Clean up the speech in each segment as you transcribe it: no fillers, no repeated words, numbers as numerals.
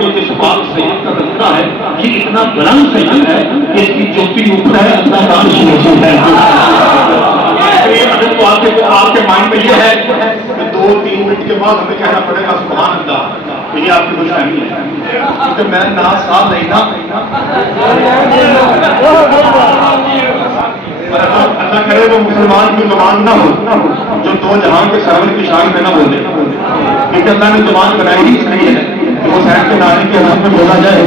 کہ جس پاک سید کا تذکرہ ہے یہ اتنا بلند سید ہے کہ اس کی چوٹی اوپر ہے، اللہ کا عرش نیچے ہے۔ تو آپ کے مائنڈ میں یہ ہے کہ 2-3 منٹ کے بعد ہمیں کہنا پڑے گا سبحان اللہ، یہ آپ کی خوش فہمی ہے کہ میں نا سال نہیں نا اللہ کرے وہ مسلمان کی زبان نہ ہو جو 2 جہاں کے سرور کی شان میں نہ بولے، کیونکہ اللہ نے زبان بنائی ہی اس لیے ہے کہ وہ حسین کے نانے کے حق میں بولا جائے۔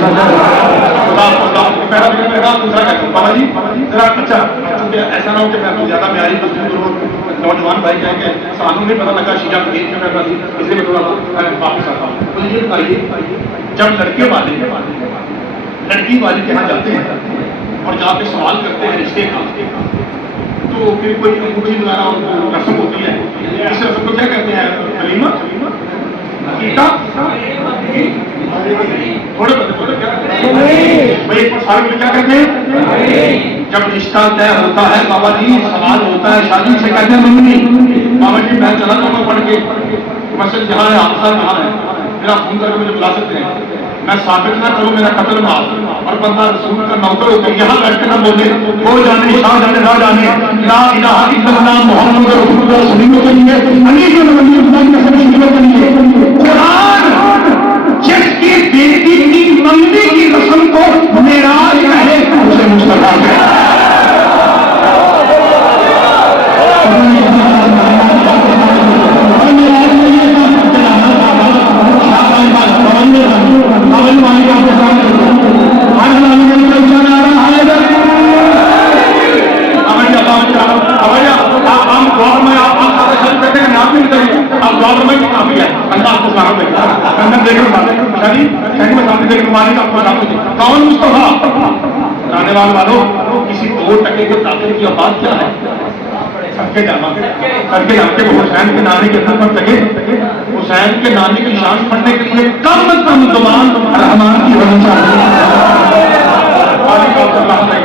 بابا جی ذرا اچھا ایسا نہ ہو کہ میں زیادہ معیاری نوجوان بھائی کہیں کہ سانوں نہیں پتہ لگا شیعہ خرید میں کرنا تھی، اس لیے میں تھوڑا واپس آتا ہوں۔ تو یہ بتائیے جب لڑکے والے لڑکی والے کے یہاں جاتے ہیں اور جا کے سوال کرتے ہیں رشتے کا، تو پھر کوئی انگوٹھی وغیرہ رسم ہوتی ہے، اس رسم کو کیا کہتے ہیں؟ ولیمہ، عقیقہ، تھوڑے بڑے کیا کہتے ہیں بھائی سارے کیا کہتے ہیں؟ جب رشتہ طے ہوتا ہے بابا جی سوال ہوتا ہے شادی سے کہتے ہیں منگنی۔ بابا جی میں چلا جاؤں گا پڑھ کے مسجد جہاں ہے حادثہ کہاں ہے، میرا فون کر کے مجھے بلا سکتے ہیں، میں ثابت نہ کروں میرا قتل معاف اور بندہ رسول کا نوکر ہو کے یہاں بیٹھ کے نہ بولے وہ جانے شاہ جانے نہ جانے لا الہ الا اللہ محمد رسول اللہ سنیوں کے لیے علی کے نبی خدا کے سنیوں کے لیے قرآن جس کی بیٹی کی منگنی کی رسم کو معراج کہے اسے مصطفیٰ کہے۔ کون مصطفیٰ جانے والوں کسی 2 ٹکے کے طاقت کی اوقات کیا ہے؟ سب کے جانا کے وہ حسین کے نانے کے پر لگے، حسین کے نانے کی شان پڑھنے کے لیے کم از کم زبان رحمان کی ہونی چاہیے۔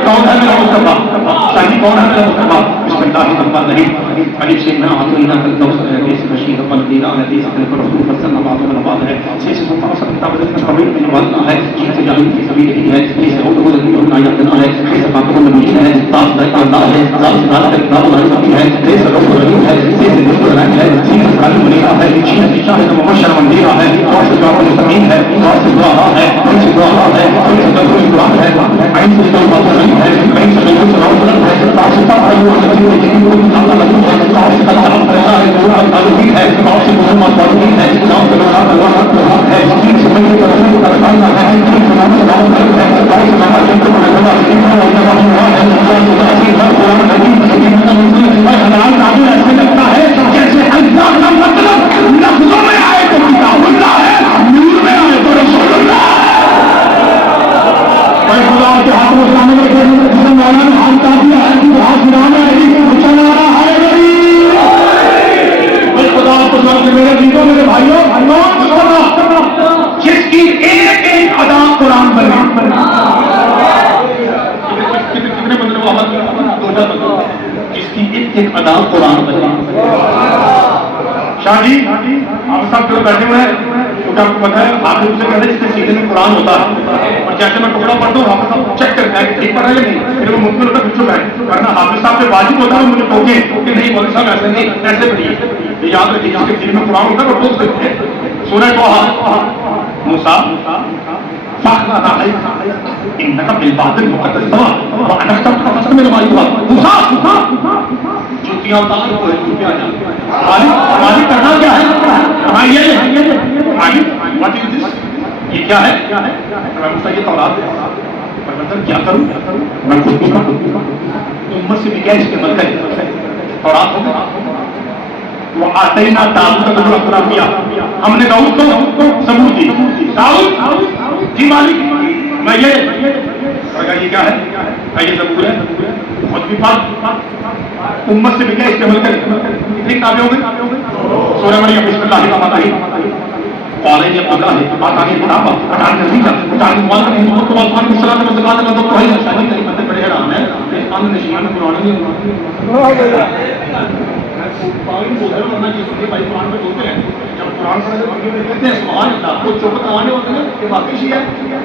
کون ہے میرا مصطفیٰ؟ شاہی کون ہے میرا مصطفیٰ؟ بسم اللہ الرحمن الرحیم۔ علی سے میں آتوینا کلدوسر ہے، دیس مشید اپن دیرہ ہے، دیس اپنے پر رسول فصل نبات و نبات ہے، سیسے مفاصل کتاب عزت مشروعین میں نوالنا ہے، جیسے جاہل کی سبیل ہی ہے، جیسے عود و ذکر و نایت دنا ہے، جیسے فاقر نبیل ہے، تاف دائقہ اللہ ہے، ذات سنالہ ہے، کتاب اللہ سبی ہے، جیسے روح رحیم ہے، جیسے نصف رنگ ہے، سینہ سرالی منیرہ ہے، شیعہ کی شاہد مبشر مندیرہ ہے، اور سے جواب مستقیم ہے، اور سے دعا ہے، اور سے دعا ہے، اور سے دعا قرآن ہے، عین سے دعا بات نہیں ہے، عین سے دعا سلام بلند ہے، تاثتہ ہے وہ نبی کے جنین کو اللہ لگو ہے، تاثتہ جہاں کرنا ہے، دعا تعلقی ہے، اور سے محمد تعلقی ہے، نام کرنا اللہ قرآن ہے، تین سے مجھے رسول کا رکھانا ہے، تین سے نام سلام کرنا ہے، اور سے نام جنتوں کو رکھنا ہے، اور سے نام ہوا ہے، اللہ تعالیٰ قرآن حدیث حکیمت مسلم حلال تعبیر ایسے لگتا ہے جیسے اللہ کا مطلب لفظوں میں آئے تو کتاب اللہ ہے، نور میں آئے تو رسول اللہ ہے۔ خدا کے ہاتھ میں سامنے رکھے جسے مولانا ہاتھ کا دیا ہے کہ ہاتھ ملانا ہے چلا رہا ہے بھائی خدا کو سب سے میرے بیٹوں میرے بھائیوں جس کی ایک ایک ادا قرآن بنا کتنے بندے جس کی ایک ایک ادا قرآن بنا۔ شاہ جی آپ سب جو بیٹھے ہوئے ہیں کیونکہ آپ کو پتا ہے آپ سے کہتے ہیں جس کے سیدھے میں قرآن ہوتا ہے اور جیسے میں ٹکڑا پڑھتا ہوں حافظ صاحب چیک کرتا ہے ٹھیک پڑھ رہا ہے یا نہیں، پھر وہ ممکن ہوتا ہے پوچھو میں ورنہ حافظ صاحب پہ واجب ہوتا ہے مجھے ٹوکے کہ نہیں مولوی صاحب ایسے نہیں ایسے پڑھیے۔ یاد رکھیے جس کے سیدھے میں قرآن ہوتا ہے وہ ٹوک دیتے ہیں۔ سورہ طٰہٰ موسیٰ فَأَخْلَعْنَا عَلَيْكَ إِنَّكَ بِالْوَادِ الْمُقَدَّسِ طُوًى وَأَنَا اخْتَرْتُكَ فَاسْتَمِعْ لِمَا يُوحَىٰ۔ موسیٰ جوتیاں اتار کو ہے جوتیاں جا مالی کرنا کیا ہے یہ کیا ہے یہ تورات ہے کیا کروں میں خود بھی کروں امت سے بھی کیا اس کے عمل کرے تورات ہو گیا وہ آتینا داؤد کا ذکر کیا ہم نے داؤد کو ثبوت دی داؤد جی مالک میں یہ کیا ہے یہ ضرور ہے خود بھی پاک امت سے بھی کیا اس کے عمل کرے کتنی کتابیں ہو گئی سورہ مریم بسم اللہ الرحمن الرحیم قال یہ پتہ ہے بات آگے کتاب اٹھان نزدیک اٹھان مواد میں ان کو آسمان کی صلاح میں زکات کا تو ہے شاہد نہیں بندے بڑے حیران ہیں ان نشیان قرآن نہیں پانی بولتے ہیں ورنہ یہ سنی بھائی قرآن میں بولتے ہیں جب قرآن پڑھے تو بندے کہتے ہیں سبحان اللہ وہ چپ کروانے ہوتے ہیں کہ واقعی شیعہ ہے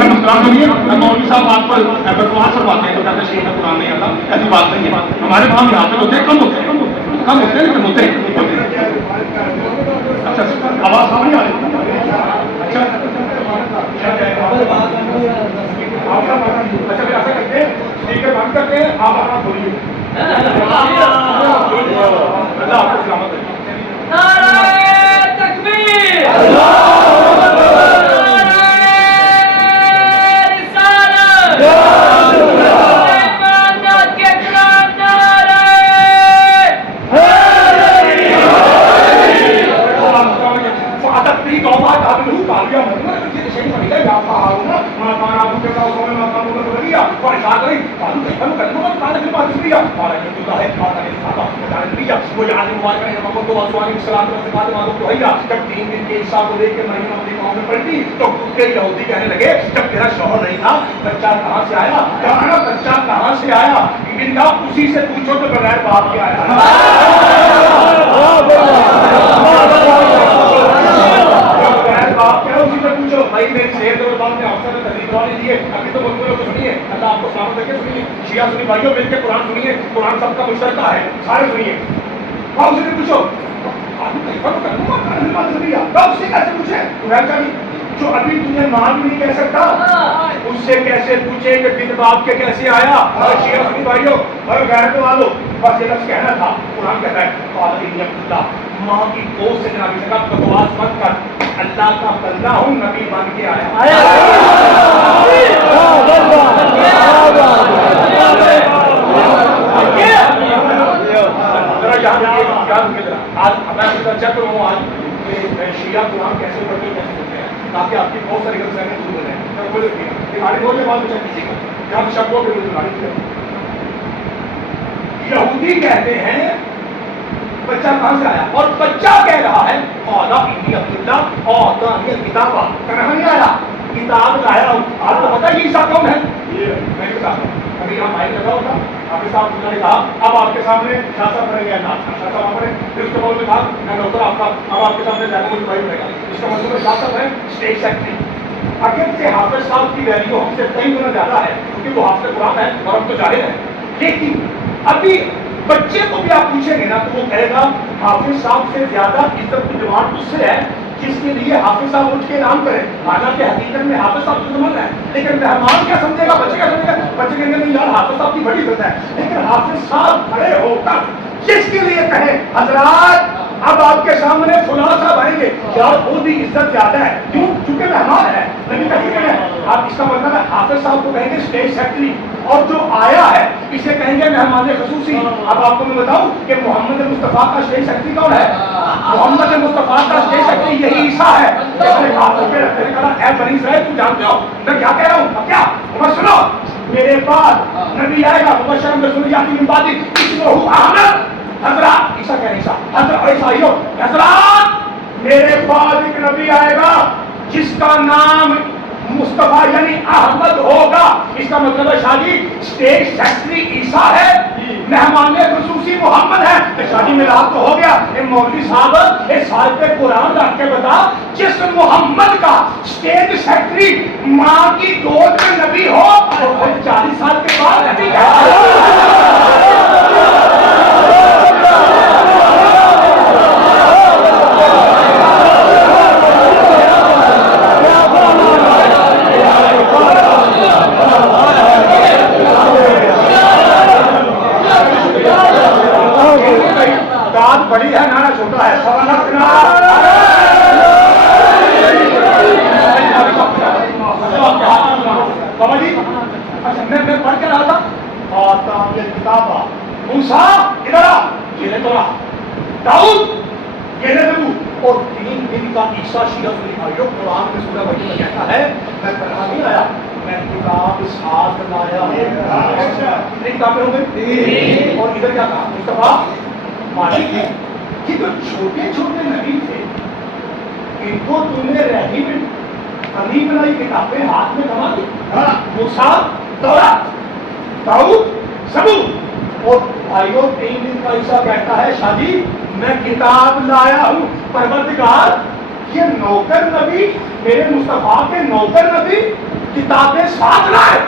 مسکران کریے مولوی صاحب آپ کو بکواس کرواتے ہیں تو کہتے ہیں شیعہ میں قرآن نہیں آتا ایسی بات نہیں ہے ہمارے وہاں بھی حاصل ہوتے ہیں کم ہوتے ہیں لیکن ہوتے ہیں اچھا آواز سامنے آ رہی اچھا اچھا پھر ایسا کرتے ہیں اسپیکر بند کرتے ہیں آپ اپنا بولیے اللہ آپ کو سلامت رکھے نعرہ تکبیر جب 3 دن کے عیسیٰ کو لے کے مریم اپنی قوم میں پلٹی تو کتے یہودی کہنے لگے جب تیرا شوہر نہیں تھا بچہ کہاں سے آیا کہا بچہ کہاں سے آیا ان کا اسی سے پوچھو تو بغیر باپ کے آیا بغیر باپ کیا اسی سے پوچھو بھائی میری شیر دور بات نے افسر نے تحریر کروا دیے ابھی تو بولتے لوگ سنیے اللہ آپ کو سلامت رکھے سنیے شیعہ سنی بھائیوں مل کے قرآن سنیے قرآن سب کا مشترکہ ہے سارے سنیے باپ سے پوچھو جو ابھی تمہیں ماں بھی نہیں کہہ سکتا اس سے کیسے پوچھے کہ بن باپ کے کیسے آیا شیعہ سنی بھائیوں اور غیرت والو بس یہ لفظ کہنا تھا قرآن کہتا ہے ماں کی گود سے نبی سے کہا بکواس مت کر اللہ کا بندہ ہوں نبی بن کے آیا شیعہ قرآن کیسے پڑھتے ہیں کیسے سنتے ہیں تاکہ آپ کی بہت ساری غلط فہمیاں دور ہو جائیں شکوں کے یہودی کہتے ہیں بچہ کہاں سے آیا اور بچہ کہہ رہا ہے نہیں آیا کتاب لایا ہوں آپ کو پتا یہ عیسیٰ کون ہے میں بتا دوں ابھی یہاں مائک لگا ہوتا آپ کے ساتھ نے کہا اب آپ کے سامنے شاہ صاحب پڑھیں گے شاہ صاحب پڑھیں پھر اس کے بعد میں کہا میں ڈاکٹر آپ کا اب آپ کے سامنے جائے بھائی پڑے گا اس کا مطلب شاہ صاحب ہے اسٹیٹ سیکرٹری اگر سے حافظ صاحب کی ویلیو ہم سے کئی گنا زیادہ ہے کیونکہ وہ حافظ قرآن ہے اور ہم تو ظاہر ہے لیکن ابھی بچے کو بھی آپ پوچھیں گے نا تو وہ کہے گا حافظ صاحب سے زیادہ عزت کی ڈیمانڈ اس سے ہے جس کے لیے حافظ صاحب اٹھ کے نام کرے حالانکہ حقیقت میں حافظ صاحب تو زمان ہے لیکن مہمان کیا سمجھے گا بچے کیا سمجھے گا بچے کہیں گے نہیں یار حافظ صاحب کی بڑی عزت ہے لیکن حافظ صاحب کھڑے ہو کر جس کے لیے کہیں حضرات اب آپ کے سامنے فلاں صاحب آئیں گے یار وہ بھی عزت زیادہ ہے کیوں چونکہ مہمان ہے نبی کا ذکر ہے آپ اس کا مطلب ہے حافظ صاحب کو کہیں گے اسٹیٹ سیکرٹری اور جو آیا ہے اسے کہیں گے مہمان خصوصی اب آپ کو میں بتاؤں کہ محمد مصطفیٰ کا اسٹیٹ سیکرٹری کون ہے محمد مصطفیٰ کا اسٹیٹ سیکرٹری یہی عیسیٰ ہے اے بنی اسرائیل تم جانتے ہو میں کیا کہہ رہا ہوں اب کیا عمر سنو میرے بعد نبی آئے گا مبشر برسولیاتی من بعد اسمہ احمد حضرات عیسیٰ کہہ عیسیٰ حضرت عیسائیوں حضرات میرے بعد ایک نبی آئے گا جس کا نام مصطفیٰ یعنی احمد ہوگا اس کا مطلب ہے شادی اسٹیٹ سیکرٹری عیسیٰ ہے مہمان خصوصی محمد ہے تو شادی میں رات تو ہو گیا اے مولوی صاحب اس سال پہ قرآن رکھ کے بتا جس محمد کا اسٹیٹ سیکرٹری ماں کی گود میں نبی ہو تو 40 سال کے بعد نبی ہے بڑی ہے نانا چھوٹا ہے بابا جی میں پڑھ کے رہا تھا موسیٰ ادھر آ یہ تو رہا داؤد یہ اور 3 دن کا عیسیٰ شیعہ سنی بھائیوں قرآن میں سورہ بنی میں کہتا ہے میں پڑھا نہیں آیا میں کتاب ساتھ لایا کتنی کتابیں ہوں گے اور ادھر کیا کہا مصطفیٰ مالک ہے کہ جو چھوٹے چھوٹے نبی تھے ان کو تم نے ریڈی میں بنی بنائی کتابیں ہاتھ میں تھما دی. موسیٰ، تورات، داؤد، زبور. اور بھائیوں 3 دن کا عیسیٰ کہتا ہے شاہ جی میں کتاب لایا ہوں. پروردگار یہ نوکر نبی، میرے مصطفیٰ کے نوکر نبی کتابیں ساتھ لائے.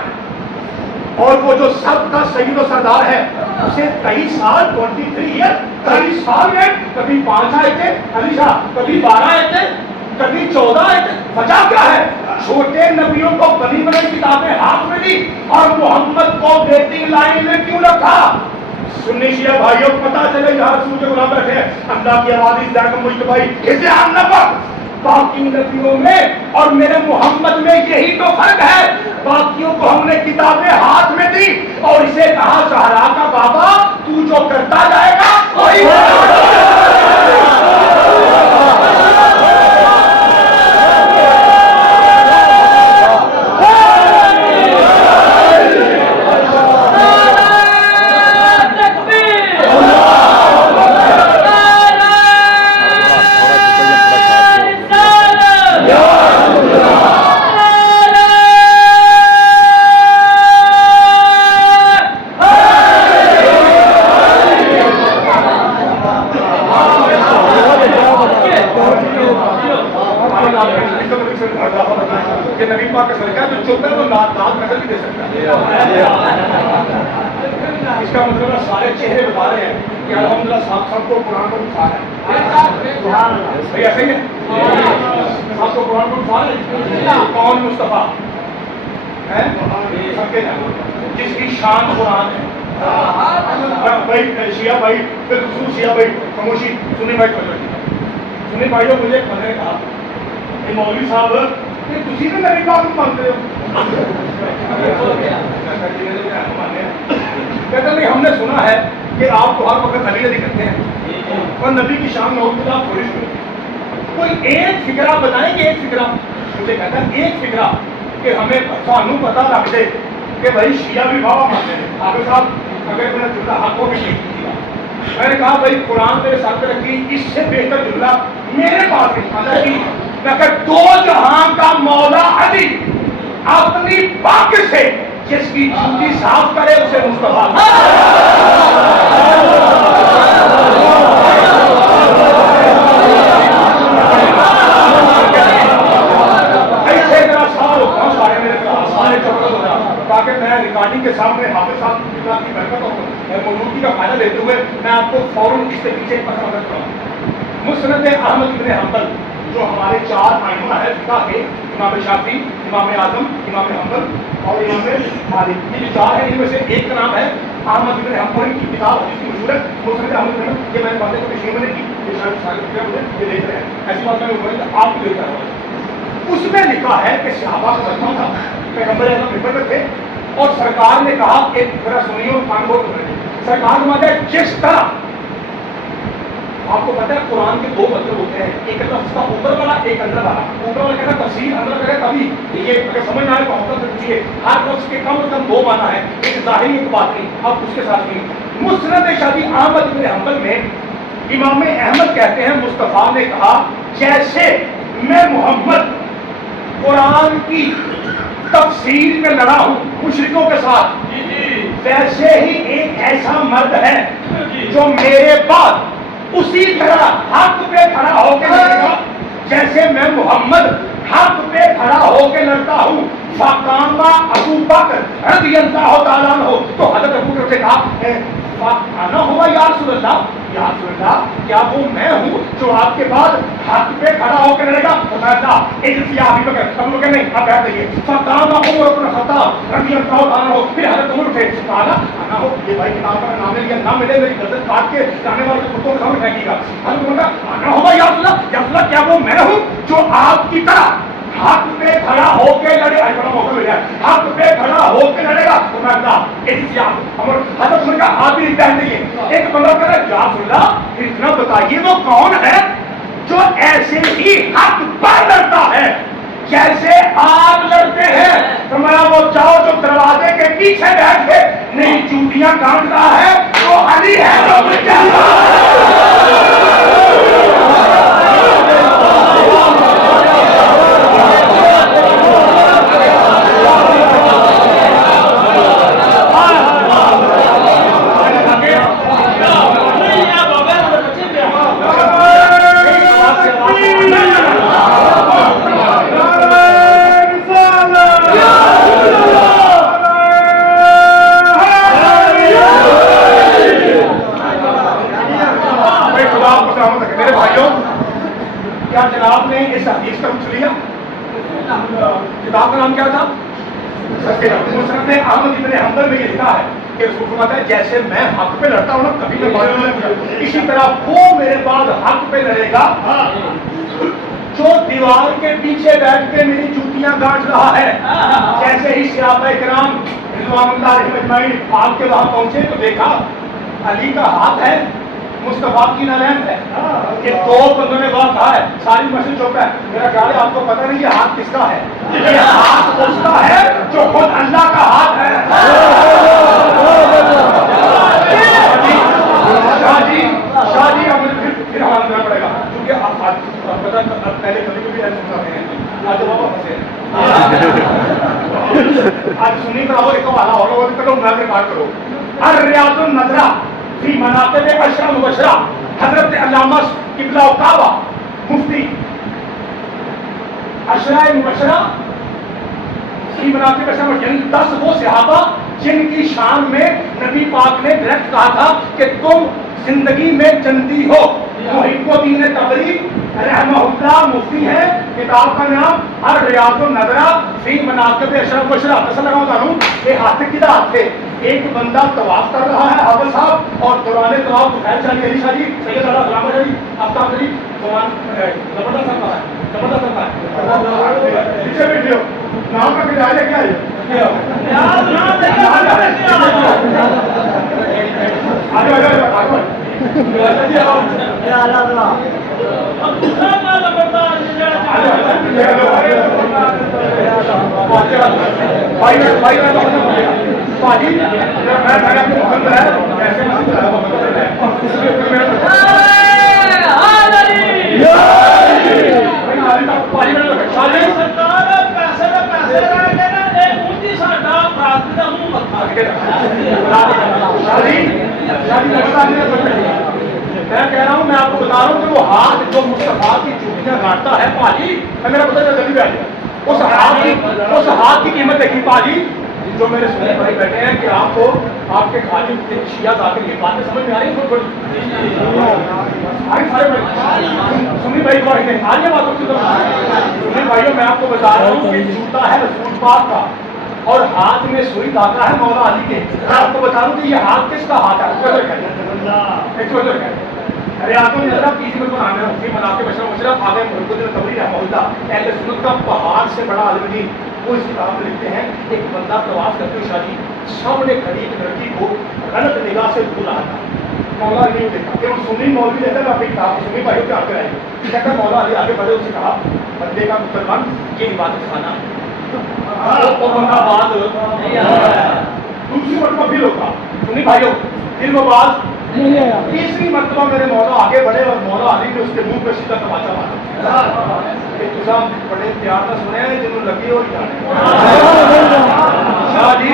اور وہ جو سب کا سید و سردار ہے اسے 23 سال 23 ایئر 23 سال میں کبھی 5 آئے تھے علی شاہ، کبھی 12 آئے تھے، کبھی 14 آئے تھے. وجہ کیا ہے؟ چھوٹے نبیوں کو بنی بنائی کتابیں ہاتھ میں دی اور محمد کو ویٹنگ لائن میں کیوں رکھا؟ سنی شیعہ بھائیوں کو پتا چلے یہاں رسول کے غلام بیٹھے ہیں. اللہ کی آواز اس جگہ مجھ بھائی اسے ہم نہ پڑھ. باقی نبیوں میں اور میرے محمد میں یہی تو فرق ہے. باقیوں کو ہم نے کتابیں ہاتھ میں دی اور اسے کہا زہرا کا بابا تو جو کرتا جائے گا وہی اس کا مطلب سارے چہرے بتا رہے ہیں کہ الحمدللہ سب کو قرآن کو بتا رہے ہیں. ایسے ہی ہے سب کو قرآن کو بتا رہے ہیں. کون مصطفیٰ ہے جس کی شان قرآن ہے. بھائی شیعہ بھائی بالخصوص شیعہ بھائی خاموشی سنی بھائی سنی بھائیوں مجھے ایک بندے نے کہا کہ مولوی صاحب تسی بھی میری بات مانتے ہو؟ کہتے نہیں ہم نے سنا ہے کہ آپ تو ہر وقت علی علی کرتے ہیں اور نبی کی شان میں ہوتی آپ تھوڑی سنتے. کوئی ایک فکرہ بتائیں گے. ایک فکرہ مجھے کہتا ہے ایک فکرہ کہ ہمیں سانوں پتہ رکھ دے کہ بھائی شیعہ بھی بابا مانتے ہیں. حافظ صاحب اگر میں جملہ حقوں میں نہیں کیا میں نے کہا بھائی قرآن میرے ساتھ رکھی اس سے بہتر جملہ میرے پاس نہیں. میں کہ 2 جہاں کا مولا علی اپنی پاک سے جس کی جوتی صاف کرے اسے مصطفیٰ. ایسے میرا سال ہوتا سارے میرے سارے چکر ہو رہا تاکہ میں ریکارڈنگ کے سامنے حافظ صاحب کی برکت اور مولودگی کا فائدہ لیتے ہوئے میں آپ کو فوراً اس کے پیچھے ایک پتہ مدد کروں. مسند احمد بن حنبل جو ہمارے 4 ائمہ ہیں فقہ کے امام شافعی، امام اعظم، امام حنبل اور امام مالک. یہ جو 4 ہیں ان میں سے ایک کا نام ہے احمد بن حنبل کی کتاب جس کی مشہور ہے مسند احمد بن حنبل. یہ میں نے باتیں کو پیش میں نے کی یہ شاید سارے فقہ مجھے یہ دیکھ رہے ہیں ایسی بات میں آپ کو دیکھ رہا ہوں. اس میں لکھا ہے کہ صحابہ کا مجمع تھا پیغمبر اعظم ممبر میں تھے اور سرکار نے کہا کہ ذرا سنیے اور کان کھول کر سرکار نے جس طرح آپ کو پتا ہے قرآن کے 2 مطلب ہوتے ہیں. ایک لفظ کا اوپر والا ایک اندر والا. اوپر والا کہنا تفسیر اندر کہنا تبھی یہ اگر سمجھ نہ آئے تو حوصلہ سے پوچھیے. ہر لفظ کے کم از کم 2 معنی ہے ایک ظاہری ایک باطنی. اب اس کے ساتھ بھی مسند شادی احمد بن حنبل میں امام احمد کہتے ہیں مصطفیٰ نے کہا جیسے میں محمد قرآن کی تفسیر میں لڑا ہوں مشرکوں کے ساتھ ویسے ہی ایک ایسا مرد ہے جو میرے بعد اسی طرح حق پہ کھڑا ہو کے لڑے گا جیسے میں محمد حق پہ کھڑا ہو کے لڑتا ہوں. فقامہ ابو بکر رضی اللہ تعالیٰ عنہ تو حضرت ابو بکر سے کہا آنا ہوا یا رسول اللہ کیا وہ میں ہوں جو آپ کے بعد حق پہ کھڑا ہو کے لڑے گا؟ ابھی بکر سب لوگ نہیں آپ بیٹھ جائیے. فقامہ عمر بن الخطاب رضی اللہ تعالیٰ عنہ پھر حضرت عمر اٹھے کہا آنا ہو یہ بھائی کتاب کا نام لے لیا نہ ملے میری گردن کاٹ کے جانے والے کتوں کے سامنے پھینکے گا. حضرت عمر کہا آنا ہوگا یا رسول اللہ کیا وہ میں ہوں جو آپ کی طرح حق پہ کھڑا ہو کے لڑے گا؟ بڑا موقع مل جائے حق پہ کھڑا ہو کے لڑے گا. تو میں حضرت عمر کا ہاتھ بھی پہن دیے. ایک بندہ کہہ رہا یا رسول اللہ پھر اتنا بتائیے وہ کون ہے جو ایسے ہی حق پر لڑتا ہے جیسے آپ لڑتے ہیں؟ فرمایا وہ چاہو جو دروازے کے پیچھے بیٹھ کے نہیں چوٹیاں کاٹتا ہے وہ علی ہے. مسند احمد ابن حنبل میں یہ لکھا ہے کہ رسول فرماتا ہے جیسے میں حق پہ لڑتا ہوں نا کبھی میں بات نہیں کرتا، اسی طرح وہ میرے بعد حق پہ لڑے گا جو دیوار کے پیچھے بیٹھ کے میری جوتیاں گاٹ رہا ہے۔ جیسے ہی صحابہ کرام رضوان اللہ علیہم اجمعین آپ کے وہاں پہنچے تو دیکھا علی کا ہاتھ ہے، مصطفیٰ کی نالین ہے، یہ دو بندوں نے وہاں کہا ہے، ساری مسجد چپ ہے، میرا خیال ہے آپ کو پتہ نہیں یہ ہاتھ کس کا ہے، یہ ہاتھ اس کا ہے جو خود اللہ کا ہاتھ ہے۔ شاہ جی ہمیں پھر حوالہ دینا پڑے گا کیونکہ آپ پتہ پہلے کبھی کبھی ایسے سناتے ہیں آج بابا پھنسے آج سنی کراؤ ایک حوالہ اور وہ کرو میں ریکارڈ کرو الریاض النظرہ فی مناقب عشرہ مبشرہ حضرت علامہ قبلہ و کعبہ مفتی عشرہ مبشرہ فی مناقب عشرہ مبشرہ یعنی 10 وہ صحابہ جن کی شان میں نبی پاک نے ڈائریکٹ کہا تھا کہ تم زندگی میں جنتی ہو۔ محب الدین تبری رحمہ اللہ مفتی ہے، کتاب کا نام الریاض النظرہ فی مناقب عشرہ مبشرہ۔ اصل لگاؤں تعلق یہ ہاتھ کدھر ہاتھ تھے، ایک بندہ طواف کر رہا ہے حافظ صاحب اور دوران طواف خیر چاہیے علی شاہ جی سید اللہ غلام علی آفتاب علی دوران زبردست سرکار ہے، زبردست سرکار ہے، پیچھے بیٹھے ہو نام کا کیا ہے، کیا ہے میں کہہ رہا ہوں، میں آپ کو بتا رہا ہوں کہ وہ ہاتھ جو مصطفیٰ کی جوتیاں گاٹتا ہے پاجی، میرا پتہ جلدی بیٹھ اس ہاتھ کی قیمت دیکھی پاجی۔ جو میرے سنی بھائی بیٹھے ہیں کہ آپ کو آپ کے خالی شیعہ ذاکر یہ باتیں سمجھ میں آ رہی ہیں تھوڑی سنی بھائی کو آگے باتوں کی سنی بھائیوں میں آپ کو بتا رہا ہوں کہ جوتا ہے رسول پاک کا اور ہاتھ میں سوئی دھاگا ہے مولا علی کے۔ میں آپ کو بتا دوں کہ یہ ہاتھ کس کا ہاتھ ہے؟ ریاض النظرہ تیسری کو نام ہے مفتی مناقب عشرہ مبشرہ آگے محب الدین تبری رحمہ اللہ اہل سنت کا پہاڑ سے بڑا عالم دین، وہ اس کتاب میں لکھتے ہیں ایک بندہ طواف کرتے ہوئے شادی سامنے کھڑی ایک لڑکی کو غلط نگاہ سے دھو رہا تھا، مولا علی نے دیکھا کہ وہ سنی مولوی لیتا ہے اپنی کتاب سنی بھائیوں کے آگے آئے کہتا ہے مولا علی آگے بڑھے، اس سے کہا بندے کا مسلمان یہ عبادت خانہ دوسری مرتبہ پھر ہوتا سنی بھائیوں پھر وہ بات تیسری مرتبہ میرے مولا آگے بڑھے اور مولا علی نے اس کے منہ پہ سیدھا تماچا مارا کہ تجھا بڑے پیار نہ سنے جنہوں لگی ہو شاہ جی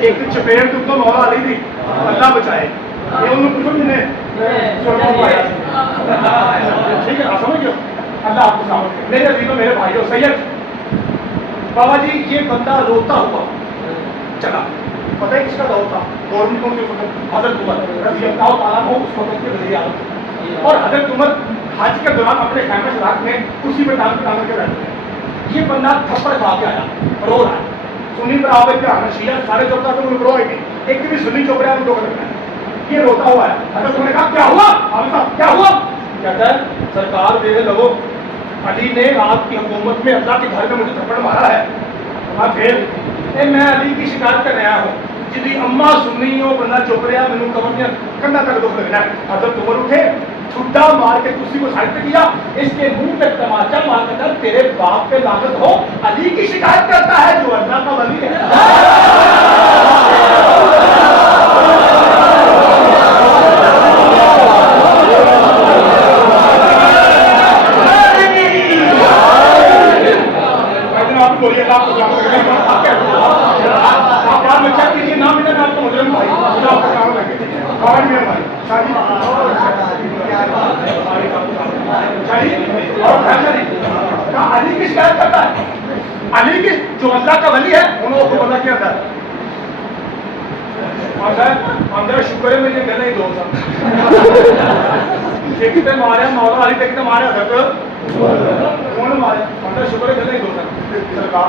ایک چپیڑ تم تو مولا علی دی اللہ بچائے یہ انہوں پوچھو جنہیں سرما پایا ٹھیک ہے سمجھ گئے اللہ آپ کو سامنے میرے عزیزوں میرے بھائیوں سید بابا جی یہ بندہ روتا ہوا چلا، پتہ ہے کس کا دور تھا؟ گورنمنٹ کون سی حضرت عمر رضی اللہ تعالیٰ عنہ اس وقت کے وزیر اعظم، اور حضرت عمر حج کے دوران اپنے خیمے سے رات میں اسی پہ ٹانگ کے بیٹھے ہیں۔ یہ بندہ تھپڑ کھا کے آیا رو رہا ہے، سنی پر آوے کیا شیعہ سارے چوک تھا تو وہ رو نہیں، ایک بھی سنی چوک رہا ہے وہ ہے یہ روتا ہوا ہے۔ حضرت عمر نے کہا کیا ہوا؟ عامر صاحب کیا ہوا؟ کہتا ہے سرکار میرے لوگوں علی نے آپ کی حکومت میں اللہ کے گھر میں مجھے تھپڑ مارا ہے، میں علی کی شکایت کرنے آیا ہوں جی اما سننی ہو بندہ چپ رہا مینوں کمر دیا کنڈا تک دکھ لگنا ہے۔ حضرت عمر اٹھے چھٹا مار کے کسی کو سائڈ پہ کیا، اس کے منہ پہ تماچا مار کے کر تیرے باپ پہ لعنت ہو، علی کی شکایت کرتا ہے جو اللہ کا ولی ہے۔ علی کی شکایت کرتا ہے، علی کی جو اللہ کا ولی ہے انہوں کو پتا کیا تھا اندر شکر ہے مجھے گلے ہی دو سکتے مارے مولا علی تک مارے حضرت کون مارے اندر شکر ہے گلے ہی دو سکتے سرکار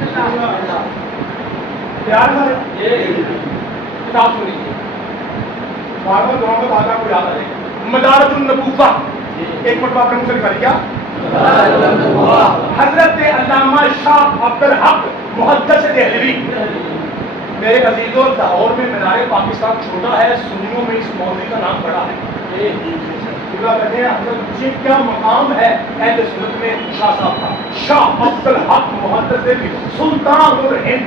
تیار ہے سارے؟ کتاب سن لیجیے، بار بار دونوں میں بات آپ کو یاد آ جائے گی. مدارج النبوہ، ایک مرتبہ اپنے منہ سے نکال کیا؟ حضرت علامہ شاہ عبد الحق محدث دہلوی. میرے عزیزوں، لاہور میں مینار پاکستان چھوٹا ہے، سنیوں میں اس مولوی کا نام بڑا ہے. کہتے ہیں حضرت جی کیا مقام ہے اہل سنت میں شاہ صاحب کا. شاہ عبد الحق محدث دہلوی سلطان الہند،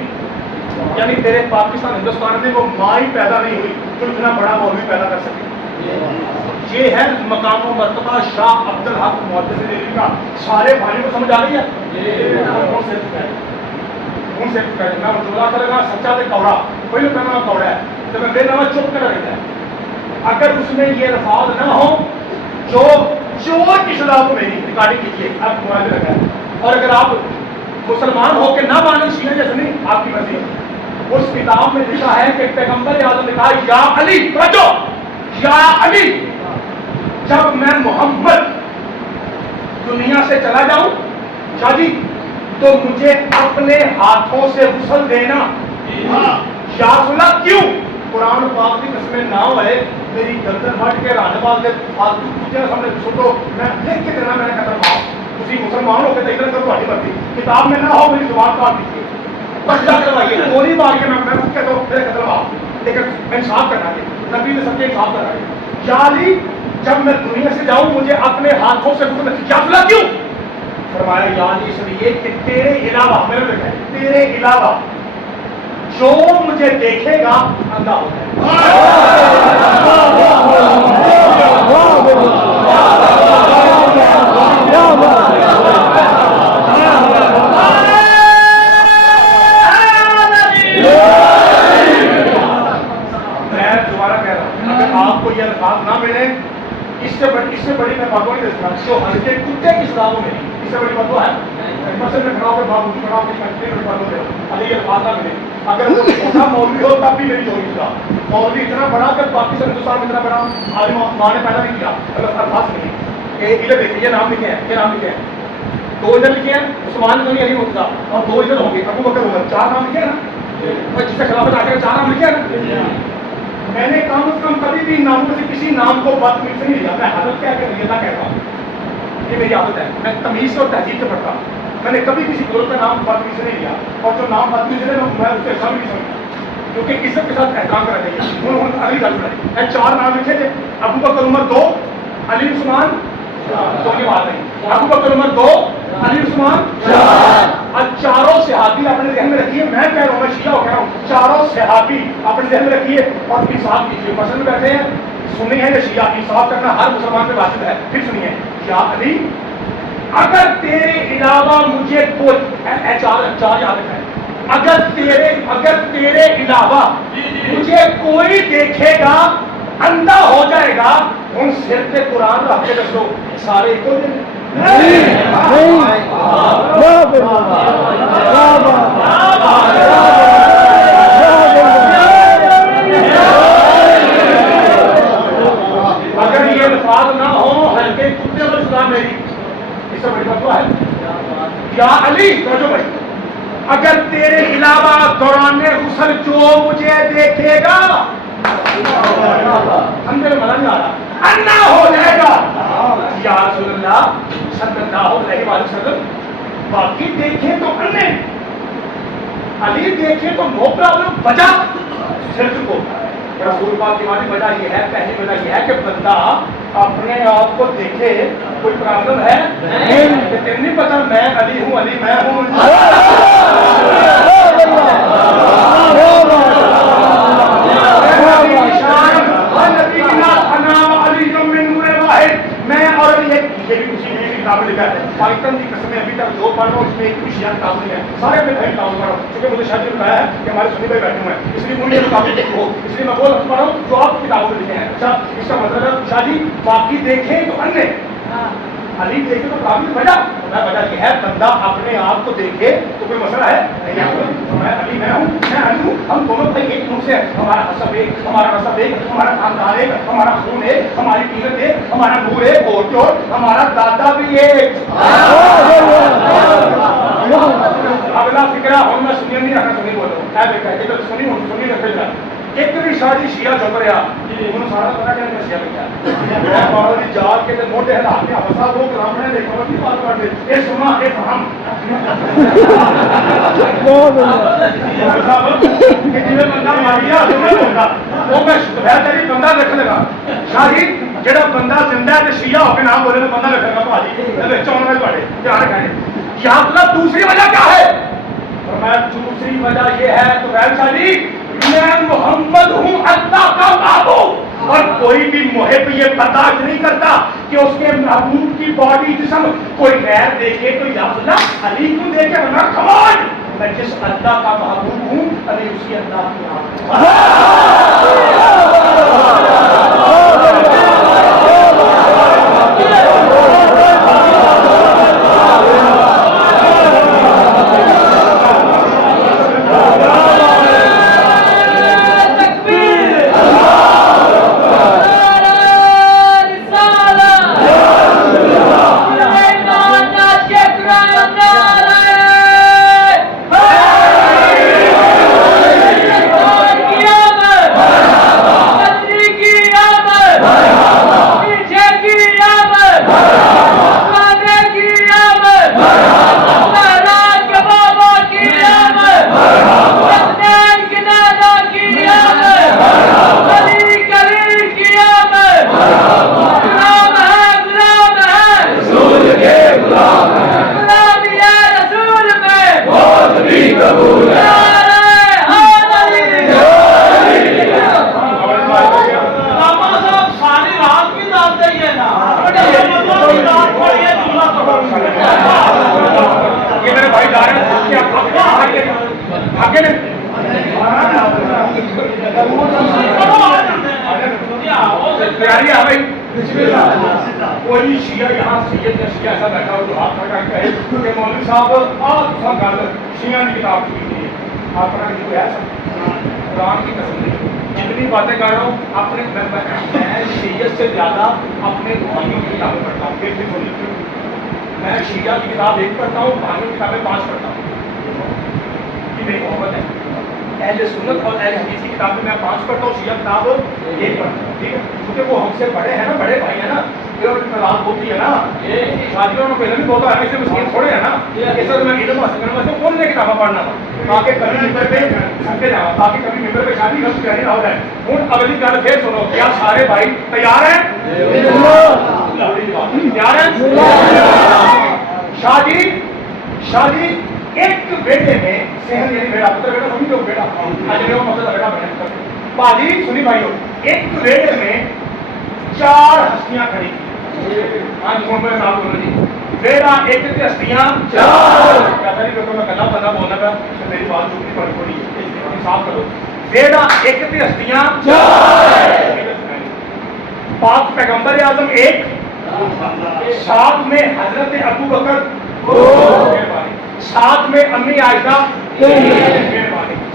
یعنی تیرے پاکستان ہندوستان میں وہ ماں ہی پیدا نہیں ہوئی جو اتنا بڑا مولوی پیدا کر سکے. یہ ہے مقام و مرتبہ شاہ عبد الحق محدث دہلوی کا. سارے بھائیوں کو سمجھ آ رہی ہے؟ ان سے میں جملہ کرے گا سچا تے کوڑا، پہلے پہنا کوڑا ہے تو میں بے نام چپ کر رہتا ہے. اگر اس میں یہ الفاظ نہ ہو جو چور کی شراب میری ریکارڈنگ کیجیے، آپ موبائل رکھا ہے. اور اگر آپ مسلمان ہو کے نہ مانیں شیعہ جیسے نہیں، آپ کی مرضی ہے. اس کتاب میں لکھا ہے کہ پیغمبر اعظم نے کہا یا علی، توجہ، یا علی، جب میں محمد دنیا سے چلا جاؤں شاہ جی تو مجھے اپنے ہاتھوں سے غسل دینا. یا سنا کیوں؟ قرآن پاک کی قسمیں نہ ہوئے میری گردن ہٹ کے رانے والے فالتو پوچھے سامنے چھوٹو میں لکھ کے دینا، میں نے قدر پاؤ تھی مسلمان ہو کے تو ادھر کرو مرضی، کتاب میں نہ ہو میری زبان کاٹ دیجیے، پرچہ کروائیے، گولی مار کے میں کہتا ہوں میرے قدر پاؤ، لیکن انصاف کرنا ہے، نبی نے سب کے انصاف کرنا ہے. یا علی جب میں دنیا سے جاؤں مجھے اپنے ہاتھوں سے غسل، کیا بلا کیوں؟ فرمایا یا علی اس لیے کہ تیرے علاوہ، میرے لکھا ہے تیرے علاوہ جو مجھے دیکھے گا اندھا ہو جائے. میں دوبارہ کہہ رہا ہوں، اگر آپ کو یہ الفاظ نہ ملے اس سے بڑی میں باتوں نہیں دے سکتا. جو ہلکے کتے کی سزاؤں میں اس سے بڑی باتوں ہے مسجد میں کھڑا ہو کر بات کھڑا ہو کے کنٹری میں باتوں دے ابھی یہ الفاظ نہ ملے. اگر وہ چھوٹا مولوی ہو تب بھی میری ہوگی سزا. مولوی اتنا بڑا کہ پاکستان ہندوستان میں اتنا بڑا عالم ماں نے پیدا نہیں کیا، اگر الفاظ نہیں. ادھر دیکھیے یہ نام لکھے ہیں، یہ نام لکھے ہیں، 2 ادھر لکھے ہیں عثمان غنی علی مرتضیٰ اور 2 ادھر ہوں گے ابو بکر عمر، 4 نام لکھے ہیں نا، جس سے خلافت آ کر 4 نام لکھے ہیں نا. میں نے کم از کم کبھی بھی ناموں سے کسی نام کو بدتمیز سے نہیں لیا. میں حضرت کہہ کے ریاضہ کہتا ہوں، یہ میری عادت ہے، میں تمیز اور تہذیب سے پڑھتا ہوں. میں نے کبھی کسی گروہ کا نام بدتمیز سے نہیں لیا، اور جو نام بدتمیز ہے میں اس سے احسان بھی نہیں سمجھتا، کیونکہ عزت کے ساتھ احترام کرنا چاہیے. انہوں اگلی گل بنائی میں 4 نام لکھے تھے، ابو بکر عمر 2، علی عثمان 2 کی بات نہیں، ابو بکر عمر 2، علی عثمان 4. اب چاروں صحابی اپنے ذہن میں رکھیے، میں کہہ رہا ہوں، میں شیعہ ہو کہہ رہا ہوں، چاروں صحابی اپنے ذہن میں رکھیے اور انصاف کیجیے. مسئلے میں بیٹھے ہیں، سنی ہے یا شیعہ، انصاف کرنا ہر مسلمان پہ واجب ہے. پھر سنیے، یا علی اگر تیرے علاوہ مجھے کوئی 4 یاد رکھا ہے، اگر تیرے علاوہ مجھے کوئی دیکھے گا اندھا ہو جائے گا. ان سر پہ قرآن رکھ کے رکھو، سارے ایک ہو جائیں. اگر یہ الفاظ نہ ہو ہلکے کتے پر سزا میری، اس سے بڑی بات ہے. یا علی جو بھائی اگر تیرے علاوہ دوران غسل جو مجھے دیکھے گا ہم میرے مزہ نہیں آ رہا انا ہو جائے گا. یا رسول اللہ صلی اللہ علیہ وسلم باقی دیکھیں تو انے، علی دیکھیں تو نو پرابلم. وجہ صرف کو رسول پاک کی والی وجہ یہ ہے، پہلی وجہ یہ ہے کہ بندہ اپنے آپ کو دیکھے. کوئی پرابلم ہے نہیں، نہیں پتا میں علی ہوں، علی میں ہوں. میں اور یہ بھی کسی نے کتاب لکھا ہے پاکستان کی قسمیں ابھی تک جو پڑھ رہا ہوں اس میں ایک بھی شیعہ کتاب نہیں ہے، سارے اپنے بھائی کتاب پڑھ رہا ہوں کیونکہ مجھے شاید یہ بتایا ہے کہ ہمارے سنی بھائی بیٹھے ہوئے ہیں، اس لیے مجھے یہ کتابیں دیکھو، اس لیے میں وہ لفظ پڑھ رہا ہوں جو آپ کتابوں میں لکھے ہیں. اچھا اس کا مطلب ہے شاہ جی باقی دیکھیں تو انے، علی دیکھے تو قابل. وجہ یہ ہے بندہ اپنے آپ کو دیکھے تو کوئی مسئلہ ہے میں علی میں ہوں، میں علی ہوں، ہم دونوں بھائی ایک منہ سے ہیں، ہمارا حسب ایک، ہمارا نسب ایک، ہمارا خاندان ایک، ہمارا خون ایک، ہماری قیمت ایک، ہمارا نور ایک، اور ہمارا دادا بھی ایک. اگلا فکرہ ہوں میں سنی نہیں رکھنا سنی بولو اے بیٹا جی سنی ہوں سنی رکھے جا ایک بھی شادی شیعہ چپ رہا انہوں سارا پتا کہ میں شیعہ بیٹھا میں بابا دی جات کے موٹے ہلا کے ہسا وہ کلام نے دیکھا وہ کی بات پڑھ دے اے سنا اے فہم کہ جی بندہ ماریا تمہیں بولتا وہ میں تیری بندہ دیکھ لگا شاہی جڑا بندہ زندہ ہے شیعہ ہو کے نام بولے تو بندہ لکھے گا بھاجی چون میں پڑے دھیان رکھیں یہاں مطلب دوسری وجہ کیا ہے فرمایا دوسری وجہ یہ ہے تو غیر شاہی میں محمد ہوں اللہ کا محبوب اور کوئی بھی محب یہ برداشت نہیں کرتا کہ اس کے محبوب کی باڈی جسم کوئی غیر دیکھے تو یا اللہ علی کو دیکھے ورنہ کمان میں جس اللہ کا محبوب ہوں علی اسی اللہ کی کوئی شیعہ یہاں سید یا شیعہ ایسا بیٹھا ہو جو آپ کا کہے کہ مولوی صاحب آپ گل شیعہ کی کتاب کی ہے آپ کا کوئی ایسا قرآن کی قسم نہیں جتنی باتیں کر رہا ہوں اپنے میں شیعت سے زیادہ اپنے بھائیوں کی کتابیں پڑھتا ہوں پھر بھی سنی میں شیعہ کی کتاب 1 پڑھتا ہوں بھائیوں کی کتابیں 5 پڑھتا ہوں یہ میری محبت ہے اہل سنت اور اہل حدیث کی کتابیں میں 5 پڑھتا ہوں شیعہ کتاب 1 پڑھتا ہوں ٹھیک ہے کیونکہ وہ ہم سے بڑے ہیں نا بڑے بھائی ہیں نا یہ طلاق ہوتی ہے نا شادیوں میں پہلے بھی بہت ہے ایسے مسکین تھوڑے ہیں نا اس میں علم حاصل کرنا واسطے کون نے کتابیں پڑھنا تھا تاکہ کبھی ممبر پہ سمجھے جاؤ تاکہ کبھی ممبر پہ شادی ہم کہنے نہ ہو جائے ہوں اگلی گل پھر سنو کیا سارے بھائی تیار ہیں تیار ہیں شادی ایک بیٹے میں صحت یعنی بیٹا پتر بیٹا سمجھ لو بیٹا آج وہ مسئلہ بیٹا بنے باجی سنی بھائیو ایک بیٹے میں 4 ہستیاں کھڑی تھی آج محمد نام بولنا جی بیٹا ایک تھی ہستیاں 4 کہتا نہیں بیٹا میں گلا بندہ بولنا تھا میری بات چھوٹی پڑی پڑی صاف کرو بیٹا ایک تھی ہستیاں 4 پاک پیغمبر اعظم 1 ساتھ میں حضرت ابو بکر 2 ساتھ میں امی عائشہ 3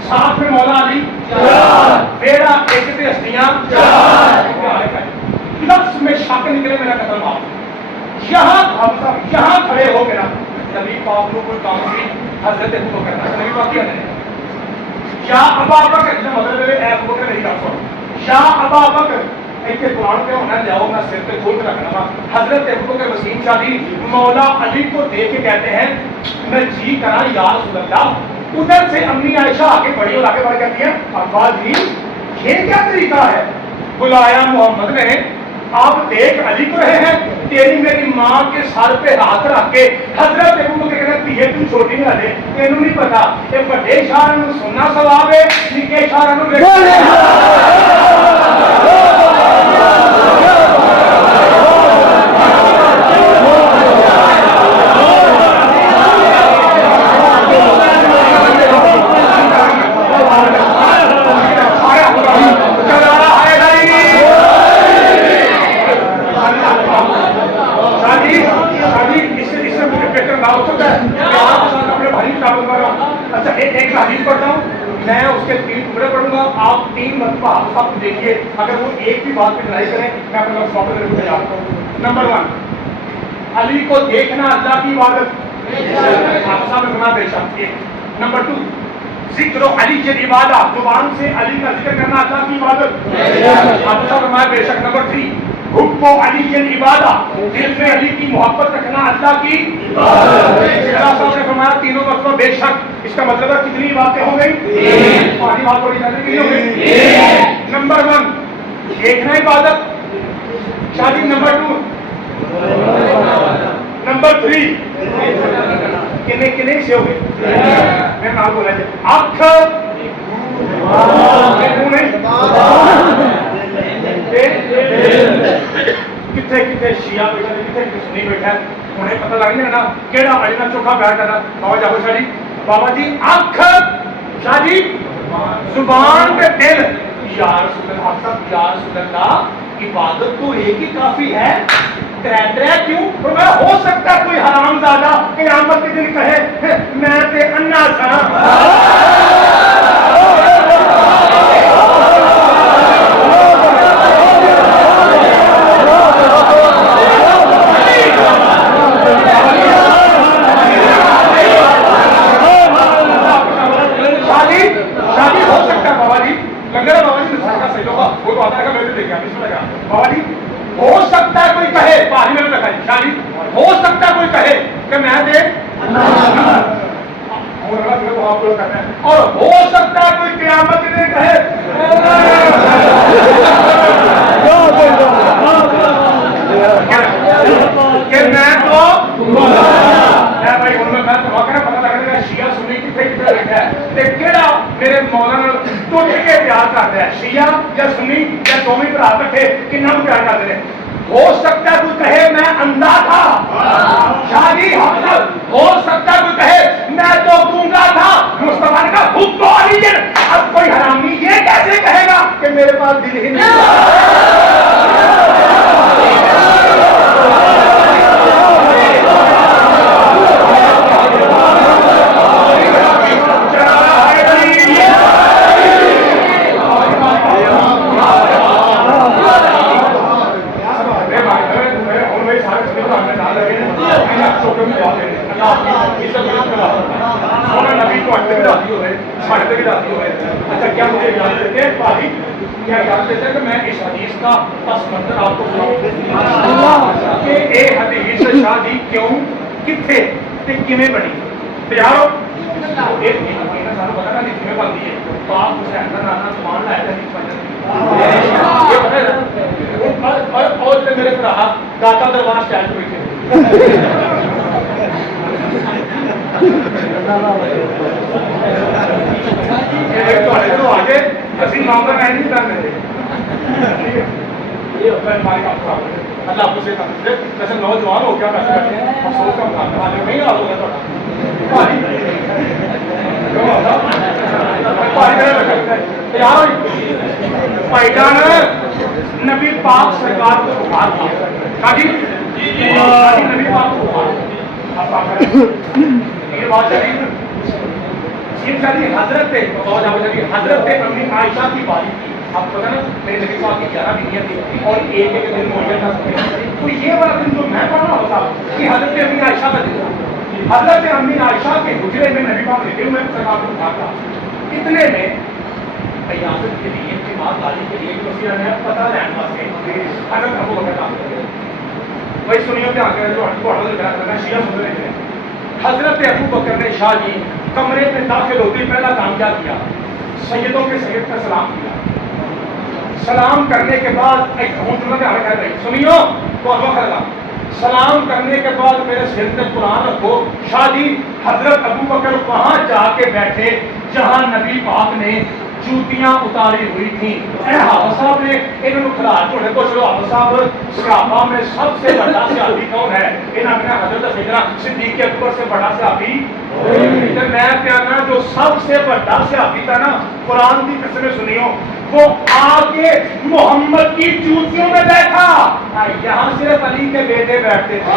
ساتھ میں مولا علی 4 بیٹا ایک تھی ہستیاں 4 لفظ میں شک نکلے میرا قتل معاف یہاں کھڑے ہو کے نا نبی پاک کو کوئی کام کی حضرت ابو بکر نبی پاک کیا ہے یا ابا بکر جب مطلب ہے اے ابو بکر نہیں کر سکتا یا ابا بکر ایک قرآن پہ ہونا جاؤ میں سر پہ کھول کے رکھنا وا حضرت ابو بکر وسیم شادی مولا علی کو دیکھ کے کہتے ہیں میں جی کرا یا رسول اللہ ادھر سے امی عائشہ آگے بڑی اور آگے بڑھ کہتی ہیں ابا جی یہ کیا طریقہ ہے بلایا محمد نے آپ دیکھ علی کو رہے ہیں تیری میری ماں کے سر پہ ہاتھ رکھ کے حضرت ابو بکر کہتے ہیں یہ تم چھوٹی نہ لے تینوں نہیں پتا یہ بڑے اشارے نو سننا ثواب ہے نکے اشارے نو ایک حدیث پڑھتا ہوں میں اس کے 3 ٹکڑے پڑھوں گا آپ 3 مرتبہ سب دیکھیے اگر وہ ایک بھی بات پہ لڑائی کریں میں اپنے واپس تیار کروں نمبر 1 علی کو دیکھنا اللہ کی عبادت آپ صاحب نے فرمایا بے شک. ایک نمبر 2 ذکر و علی کی عبادت, زبان سے علی کا ذکر کرنا اللہ کی عبادت. آپ صاحب نے فرمایا بے شک. نمبر 3 حب و علی کی عبادت, دل میں علی کی محبت رکھنا اللہ کی عبادت. اللہ صاحب نے فرمایا تینوں مرتبہ بے شک. اس کا مطلب ہے کتنی باتیں ہو گئی؟ پانی بات تھوڑی کرنے کی ہو گئی. نمبر 1 دیکھنا عبادت شادی. نمبر 2 نمبر 3 کنے سے ہو گئے. میں نام بولا جائے آنکھ کتنے کتنے شیعہ بیٹھا کتنے سنی بیٹھا ہے, انہیں پتہ لگ نہیں نا کیڑا اجنا چوکھا بیٹھ کرنا. بابا جابر شاہ جی, بابا جی آنکھ شاہ جی زبان پہ دل. یا رسول اللہ, یا رسول اللہ, عبادت تو ایک ہی کافی ہے, ترے کیوں؟ فرمایا ہو سکتا ہے کوئی حرام زادہ قیامت کے دن کہے میں تے انا تھا. بابا جی ہو سکتا ہے کوئی کہے, پانی میں لگا شاہی, ہو سکتا ہے کوئی کہے کہ میں دے, اور ہو سکتا ہے کوئی قیامت کے دن کہے کہ میں تو بھائی ان میں پتا لگنے کا شیعہ سنی کتنے کتنے لکھا ہے کہڑا میرے مولانا ٹوٹ کے پیار کرتا ہے, شیعہ یا سنی یا دونوں برا کٹھے کتنا پیار کرتے ہیں. ہو سکتا ہے کوئی کہے میں اندھا تھا شادی, ہو سکتا ہے کوئی کہے میں تو گونگا تھا. مصطفیٰ نے کہا حب علی. اب کوئی حرامی یہ کیسے کہے گا کہ میرے پاس دل ہی نہیں. اچھا کیا مجھے یاد دیتے ہیں پاری, کیا یاد دیتے ہیں کہ میں اس حدیث کا پس منظر آپ کو سناؤں کہ اے حدیث شادی کیوں کتنے تے کیویں بنی. تیار ہو؟ ایک مہینہ سانو پتہ نہیں کیویں بنتی ہے. پاک حسین کا نانا سامان لایا تھا اس وجہ یہ پتہ ہے. اور میرے بھرا داتا دربار سٹینڈ بیٹھے اللہ آپ سے ویسے نوجوان ہو کیا افسوس کا مقابلہ نہیں آ ہوگا بھائی جان نبی پاک سرکار کو بخار تھا نبی پاک کو بخار یہ بات چلی حضرت حضرت امی عائشہ کی باری تھی. آپ پتہ نا میرے نبی پاک کی 11 بیویاں تھیں اور ایک ایک دن موجود تھا. تو یہ والا دن جو میں پڑھنا ہوتا کہ حضرت امی عائشہ کا دن تھا. حضرت امی عائشہ کے حجرے میں نبی پاک لیٹے ہوئے سرکار کو اٹھا تھا. اتنے میں قیادت کے لیے اعتماد داری کے لیے وسیلہ نے پتہ لینے واسطے حضرت ابو بکر کا بھائی سنیو دھیان کریں جو حضرت کرنا شیعہ سن رہے ہیں. حضرت ابو بکر نے شاہ جی کمرے میں داخل ہوتے پہلا کام کیا کیا؟ سیدوں کے سید کا سلام کیا. سلام کرنے کے بعد ایک سنیو سلام کرنے کے بعد میرے سر پہ قرآن رکھو. شاہ جی حضرت ابو بکر وہاں جا کے بیٹھے جہاں نبی پاک نے جوتیاں اتاری ہوئی تھیں. حافظ صاحب نے انہوں کھلا چھوڑے کو چلو حافظ صاحب صحابہ میں سب سے بڑا صحابی کون ہے؟ انہوں نے حضرت سیدنا صدیق اکبر سے بڑا صحابی میں پیارنا جو سب سے بڑا صحابی تھا نا قرآن کی قسمیں سنیو وہ آگے محمد کی جوتیوں میں بیٹھا. یہاں صرف علی کے بیٹے بیٹھتے تھے.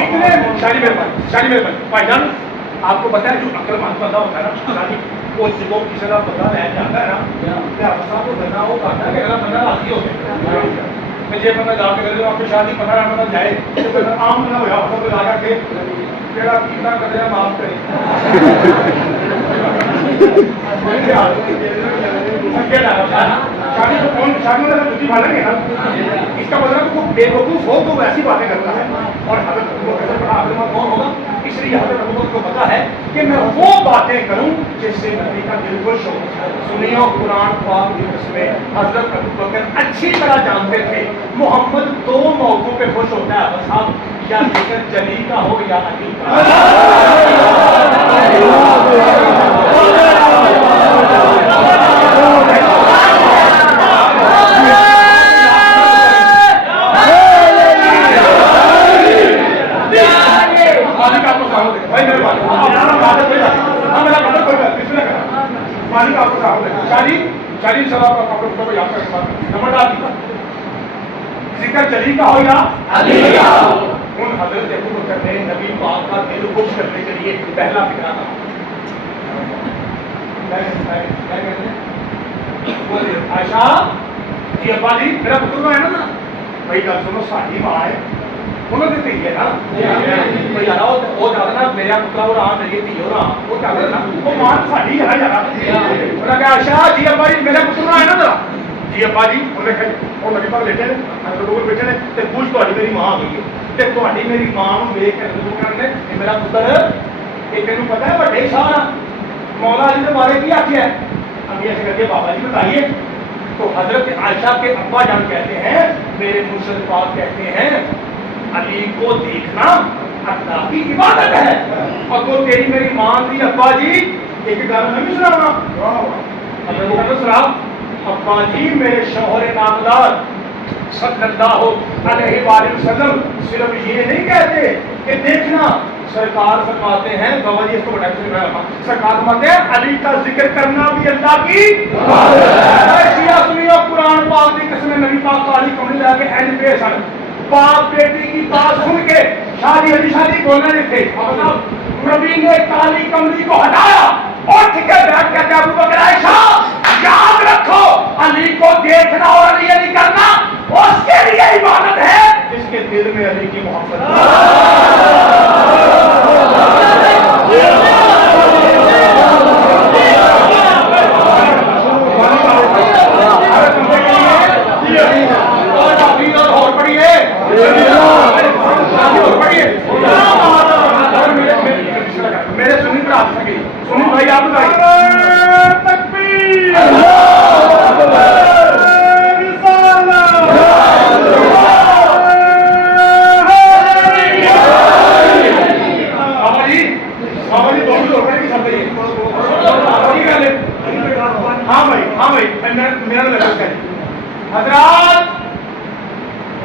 اتنے شاہی شاہ جی میرے بھائی جان آپ کو پتا ہے جو عقل مند بندہ ہوتا ہے نا شاہ جی وہ کو کسی کا بندہ لے جاتا ہے نا آپ کو بندہ وہ کہتا ہے کہ اگلا بندہ راضی ہو گیا جی بندہ جا کے آپ کو شادی پندرہ بندہ جائے عام بندہ ہوا آپ کو لگا کے جڑا کیتا کرے معاف کرے اس کا مطلب وہ بے وقوف ہو تو ویسی باتیں کرتا ہے اور حضرت کون ہوگا اس لیے حضرت ابوبکر کو پتا ہے کہ میں وہ باتیں کروں جس سے نبی کا دل خوش ہو سنیو قرآن پاک کی قسمیں حضرت ابوبکر اچھی طرح جانتے تھے محمد دو موقعوں پہ خوش ہوتا ہے بس آپ یا ذکر جلی کا ہو یا علی ذکر جلی کا ہو یا ان حضرت ابوبکر نے نبی پاک کا دل خوش کرنے کے لیے پہلا فکرہ تھا عائشہ جی ابا جی میرا پتر ہے نا بھائی گل سنو ساری ماں ہے انہوں نے دھی ہے نا وہ چاہتا نا میرا پترا ہو رہا میری دھی ہو رہا وہ چاہتا نا وہ ماں ساری ہے نا انہوں نے کہا عائشہ جی ابا جی میرا پتر ہے نا ذرا جی ابا جی انہیں وہ نبی پاک بیٹھے ہیں بیٹھے ہیں تو پوچھ تاری میری ماں آ گئی ہے تو تاری میری ماں ویک کے میرا پتر یہ تینوں پتا ہے بڑے شاہ مولا علی نے بارے کی آخیا ہے ابھی ایسے کر کے بابا جی بتائیے تو حضرت عائشہ کے ابا جان کہتے ہیں میرے مرشد پاک کہتے ہیں علی کو دیکھنا اللہ کی عبادت ہے اور تو تیری میری ماں تھی ابا جی ایک گل نہیں سنا حضرت ابا جی میرے شوہر نامدار صلی اللہ علیہ وآلہ وسلم صرف یہ نہیں کہتے کہ دیکھنا سرکار فرماتے ہیں بابا جی اس کو بڑا سرکار فرماتے ہیں علی کا ذکر کرنا بھی اللہ کی شیعہ سنیو قرآن پاک کی قسم نبی پاک کا علی کملی لگا کے اینڈ پہ سن باپ بیٹی کی بات سن کے شادی علی شادی بولنے نہیں تھے نبی نے کالی کملی کو ہٹایا اٹھ کے بیٹھ کے ابوبکر عائشہ یاد رکھو علی کو دیکھنا اور علی علی کرنا اس کے لیے عبادت ہے جس کے دل میں علی کی محبت اور پڑھیے میرے سنی پر آپ سکے سنی بھائی آپ حضرات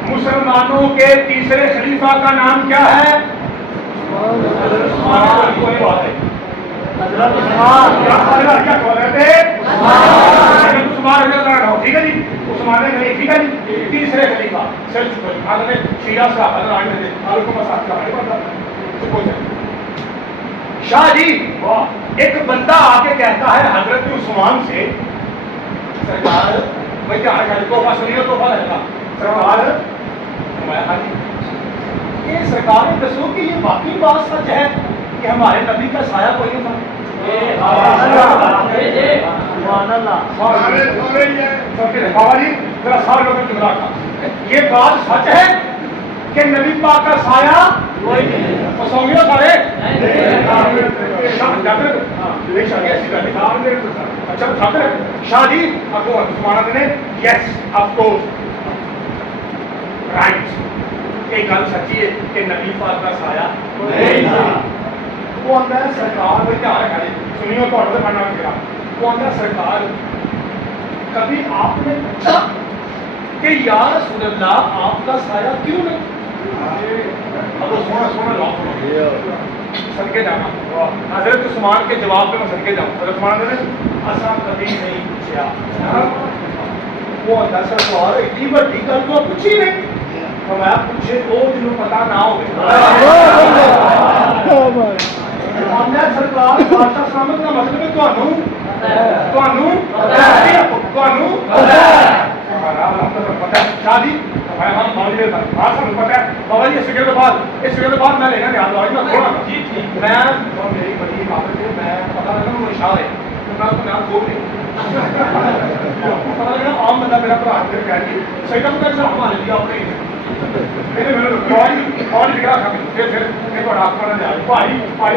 مسلمانوں کے تیسرے خلیفہ کا نام کیا ہے ٹھیک ہے جی ٹھیک ہے جی تیسرے خلیفہ شاہ جی ایک بندہ آ کے کہتا ہے حضرت عثمان سے سرکار بھائی کیا تحفہ سنیے تحفہ رہے گا سرکار یہ سرکار نے دسو کہ یہ واقعی بات سچ ہے کہ ہمارے نبی کا سایہ کوئی نہیں تھا یہ بات سچ ہے کہ نبی پاک کا سایہ سو گیا سارے شاہ جی آپ کو یس آف کورس رائٹ یہ گل سچی ہے کہ نبی پاک کا سایہ نہیں تھا وہ آتا ہے سرکار میں کیا رکھا ہے سنیو تو آڈر کرنا پڑا وہ آتا ہے سرکار کبھی آپ نے پوچھا کہ یا رسول اللہ آپ کا سایہ کیوں نہیں اب وہ سونا سونا صدقے جانا حضرت عثمان کے جواب پہ میں صدقے جاؤں حضرت عثمان نے ایسا کبھی نہیں پوچھا وہ اللہ سرکار اتنی بڑی گل تو پوچھی نہیں میں پوچھے تو جنہوں پتا نہ ہو ਆਂਦਾ ਸਰਕਾਰ ਬਾਦਸ਼ਾਹ ਸਲਾਮਤ ਦਾ ਮਤਲਬ ਹੈ ਤੁਹਾਨੂੰ ਪਤਾ ਸ਼ਾਦੀ ਮੈਂ ਹਾਂ ਮਾਲੀ ਦੇ ਬਾਅਦ ਸਾਨੂੰ ਪਤਾ ਹੈ ਬਾਬਾ ਜੀ ਇਸ ਫਿਕਰ ਤੋਂ ਬਾਅਦ ਮੈਂ ਲੈਣਾ ਯਾਦ ਆਈ ਮੈਂ ਥੋੜਾ ਜੀ ਮੈਂ ਮੇਰੀ ਬੜੀ ਇਬਾਦਤ ਹੈ ਮੈਂ ਪਤਾ ਲੱਗਾ ਮੈਨੂੰ ਇਸ਼ਾਰਾ ਹੈ ਮੈਂ ਤਾਂ ਨਾਮ ਖੋਲ ਨਹੀਂ ਪਤਾ ਲੱਗਾ ਆਮ ਬੰਦਾ ਮੇਰਾ ਭਰਾ ਤੇ ਕਹਿ ਰਹੀ ਸਹੀ ਤਾਂ ਮੈਂ ਹਮਾਰੇ ਲਈ ਆਪਣੇ ਇਹਨੇ ਮੈਨੂੰ ਬਹੁਤ ਲਿਖਾ ਖਾ ਫਿਰ ਤੁਹਾਡਾ ਆਖਣਾ ਨਾ ਜਾਏ ਭਾਈ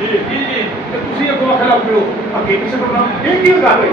ਤੁਸੀਂ ਅੱਗੋਂ ਆਖਿਆ ਲੱਗਦੇ ਹੋ ਅੱਗੇ ਪਿੱਛੇ ਟੁਰਨਾ ਇਹ ਕੀ ਗੱਲ ਹੋਈ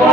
2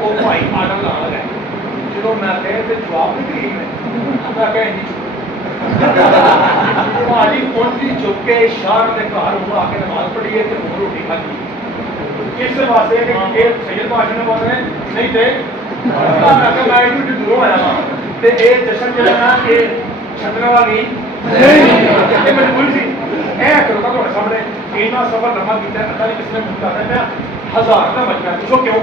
ਉਹ ਭਾਈ ਆਰਡਰ ਲਾ ਲਗਾ ਜਦੋਂ ਮੈਂ ਕਹੇ ਤੇ ਜਵਾਬ ਨਹੀਂ ਕਰੀ ਮੈਂ ਕਹੇ ਇੰਨੀ ਭਾਜੀ ਪਹੁੰਚੀ ਚੁੱਕ ਕੇ ਸ਼ਾਹ ਦੇ ਘਰ ਉਹ ਆ ਕੇ ਨਮਾਜ਼ ਪੜ੍ਹੀਏ ਤੇ ਹੋਰ ਰੋਟੀ ਖਾਧੀ ਇਸ ਵਾਸਤੇ ਕਿ ਇਹ ਸੈਯਦ ਭਾਸ਼ਣ ਨੇ ਬੋਲ ਰਹੇ ਨਹੀਂ ਤੇ ਮੈਂ ਕਿਹਾ ਮੈਂ ਇਹਨੂੰ ਦੂਰੋਂ ਆਇਆ ਹਾਂ ਤੇ ਇਹ ਜਸ਼ਨ ਜਿਹੜਾ ਨਾ ਇਹ ਛੱਡਣ ਵਾਲਾ ਨਹੀਂ ਇਹ ਮਜਬੂਰੀ ਸੀ ਇਹ ਕਰੋ ਤਾਂ ਤੁਹਾਡੇ ਸਾਹਮਣੇ ਇੰਨਾ ਸਫਰ ਲੰਮਾ ਕੀਤਾ ਅੱਧਾ ਨਹੀਂ ਕਿਸੇ ਨੇ ਮੁੱਕਾ ਰਿਹਾ 1000 ਦਾ ਮਜਬੂਰ ਪੁੱਛੋ ਕਿਉਂ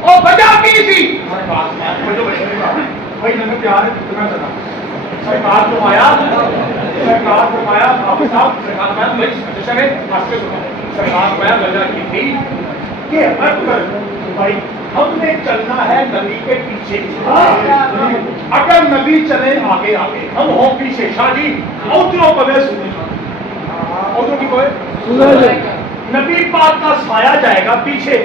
او وجہ کی سی بھائی نظر پیار ہے کتنا چلا سرکار فرمایا حافظ صاحب سرکار فرمایا میں سجیشن ہے واسطے سنا سرکار فرمایا وجہ کی تھی کہ بھائی ہم نے چلنا ہے نبی کے پیچھے اگر نبی چلے آگے آگے ہم ہوں پیچھے شاہ جی اوتروں پوے سنے اوتروں کی پوے نبی پاک کا سایہ جائے گا پیچھے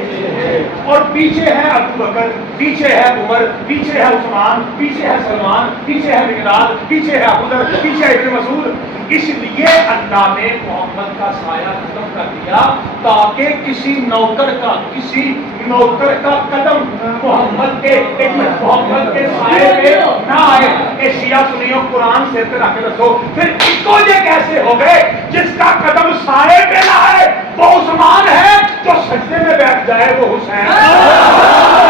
اور پیچھے ہے ابو بکر پیچھے ہے عمر پیچھے ہے عثمان پیچھے ہے سلمان پیچھے ہے مقداد پیچھے ہے ابو ذر پیچھے ہے ابن مسعود اس لیے اللہ نے محمد کا سایہ ختم کر دیا تاکہ کسی نوکر کا قدم محمد کے سائے پہ نہ آئے کہ شیعہ سنیوں قرآن سے رکھ کے رکھو پھر کو یہ کیسے ہو گئے جس کا قدم سائے پہ نہ آئے وہ عثمان ہے جو سجدے میں بیٹھ جائے وہ حسین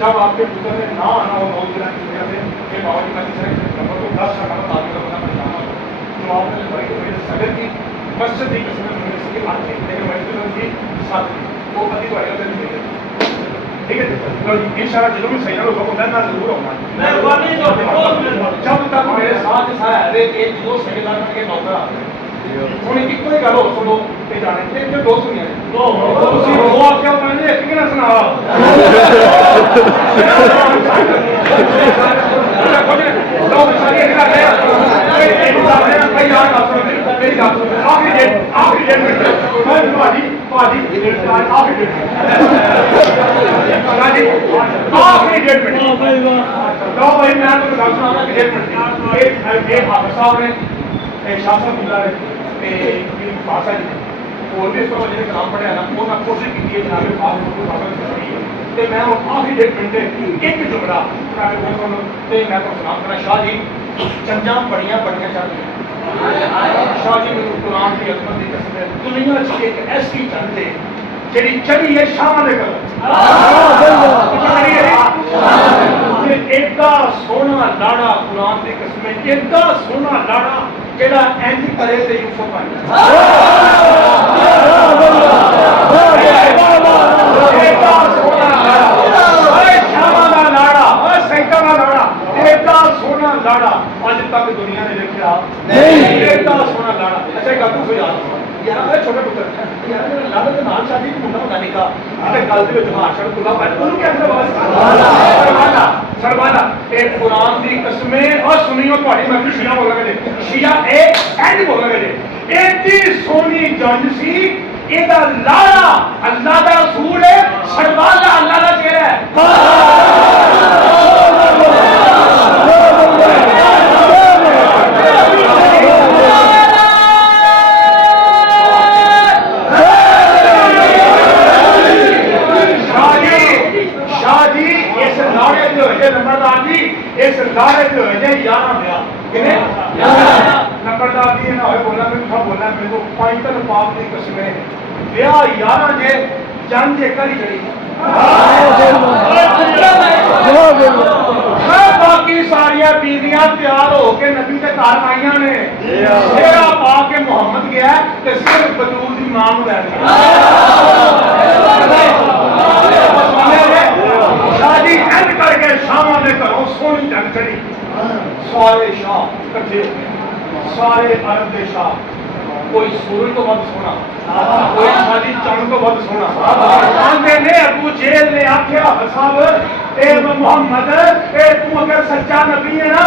جب آپ کے پتر نے نہ آنا ہو بابا جی کا نمبر تو 10 کا تو آپ نے صدر کی مسجد کی قسم میں آتے لیکن ساتھ وہ پتی کو ٹھیک ہے ان شاء اللہ جنوبی صحیح لوگوں کو میں ضرور ہوگا جب تک میرے ساتھ سارے جو صحیح کے نوکر آتے انہیں ایک ہی گل ہو سنو جانے دو سنیا وہ آپ کیا ایک نہ سنا اور بھی اس کو جن کلام پڑھیا نا وہ کوشش کی ہے جناب میں آخری 1 منٹ ایک جملہ میں تو سلام کرنا شاہ جی چنجاں بڑیاں چاہتی ہیں شاہ جی میرے قرآن کی عظمت کی قسم ہے دنیا کی ایک ایسی چند ہے جڑی چڑھی ہے شاہ دے ایڈا سونا لاڑا قرآن کی قسم ہے ایڈا سونا لاڑا جڑا اینج کرے تے یوسف لاڑا اج تک دنیا نے دیکھا ایڈا سونا لاڑا اچھا ایک گل یاد یار چھوٹے پتر یار لال کے نال شادی منڈا ہونا نکاح گل دے وچ ہار شرط کھلا پائے انہوں کیا سروانا سروانا اے قرآن دی قسمیں اور سنیو تہاڈی مرضی شیعہ بول رہے جی شیعہ اے اینڈ بول رہے جی ایڈی سونی جنج سی ایدا لاڑا اللہ دا رسول ہے سروانا اللہ دا چہرہ ہے نمبردار جی نہ ہوئے بولنا میں تھا بولنا میں تو پائنٹن پاک دی قسمیں بیاہ یارہ جے جان جے کری جڑی باقی ساریاں بیویاں تیار ہو کے نبی کے گھر آئیاں نے شیرا پا کے محمد گیا کہ صرف بطول دی ماں نو رہ گیا شاہ جی اینڈ کر کے شامہ نے کرو سونی جنگ چڑی سارے شاہ کٹھے سارے عرب دے شاہ کوئی سورج تو بہت سونا کوئی شادی چند تو بہت سونا آندے نے ابو جیل نے آکھیا صاحب اے محمد اے تو اگر سچا نبی ہے نا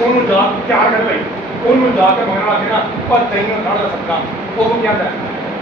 ਉਹਨੂੰ ਜਾ ਤਿਆਰ ਕਰ ਲਈ ਉਹਨੂੰ ਜਾ ਕੇ ਮੰਗਣ ਲੱਗੇ ਨਾ ਪਰ ਤੈਨੂੰ ਖੜਾ ਸਕਦਾ ਉਹ ਕਹਿੰਦਾ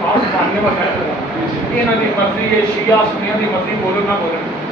ਪਾਸ ਜਾਣਨੇ ਵਾਲਾ ਇਹਨਾਂ ਦੀ ਮਰਜ਼ੀ ਹੈ ਸ਼ੀਆ ਸੁਨੀਆਂ ਦੀ ਮਰਜ਼ੀ ਬੋਲੋ ਨਾ ਬੋਲੋ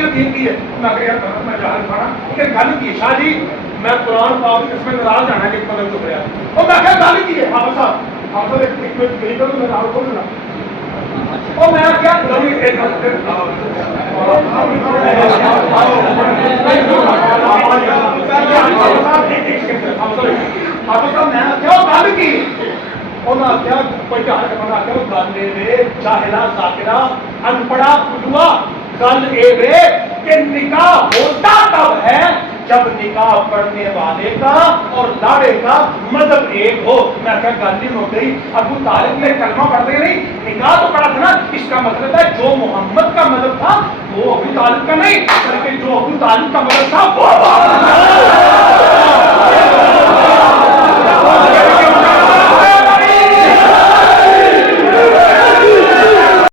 یقین کی ہے میں کہ یار میں جاہل کھانا کہ گل کی شاہ جی میں قرآن پاک اس میں ناراض جانا ہے کہ مطلب جو ہے اور میں کہ گل کی ہے حافظ صاحب ایک منٹ گئی کروں میں نال کھول لا اور میں کیا گلی ایک نکاح ہوتا تب ہے جب نکاح پڑھنے والے کا اور لاڑے کا مذہب ایک ہو. میں کیا گاندھی ہو گئی ابو طالب نے کلمہ پڑھتے نہیں نکاح تو پڑھا تھا نا. اس کا مطلب ہے جو محمد کا مذہب تھا وہ ابو طالب کا نہیں بلکہ جو ابو طالب کا مذہب تھا وہ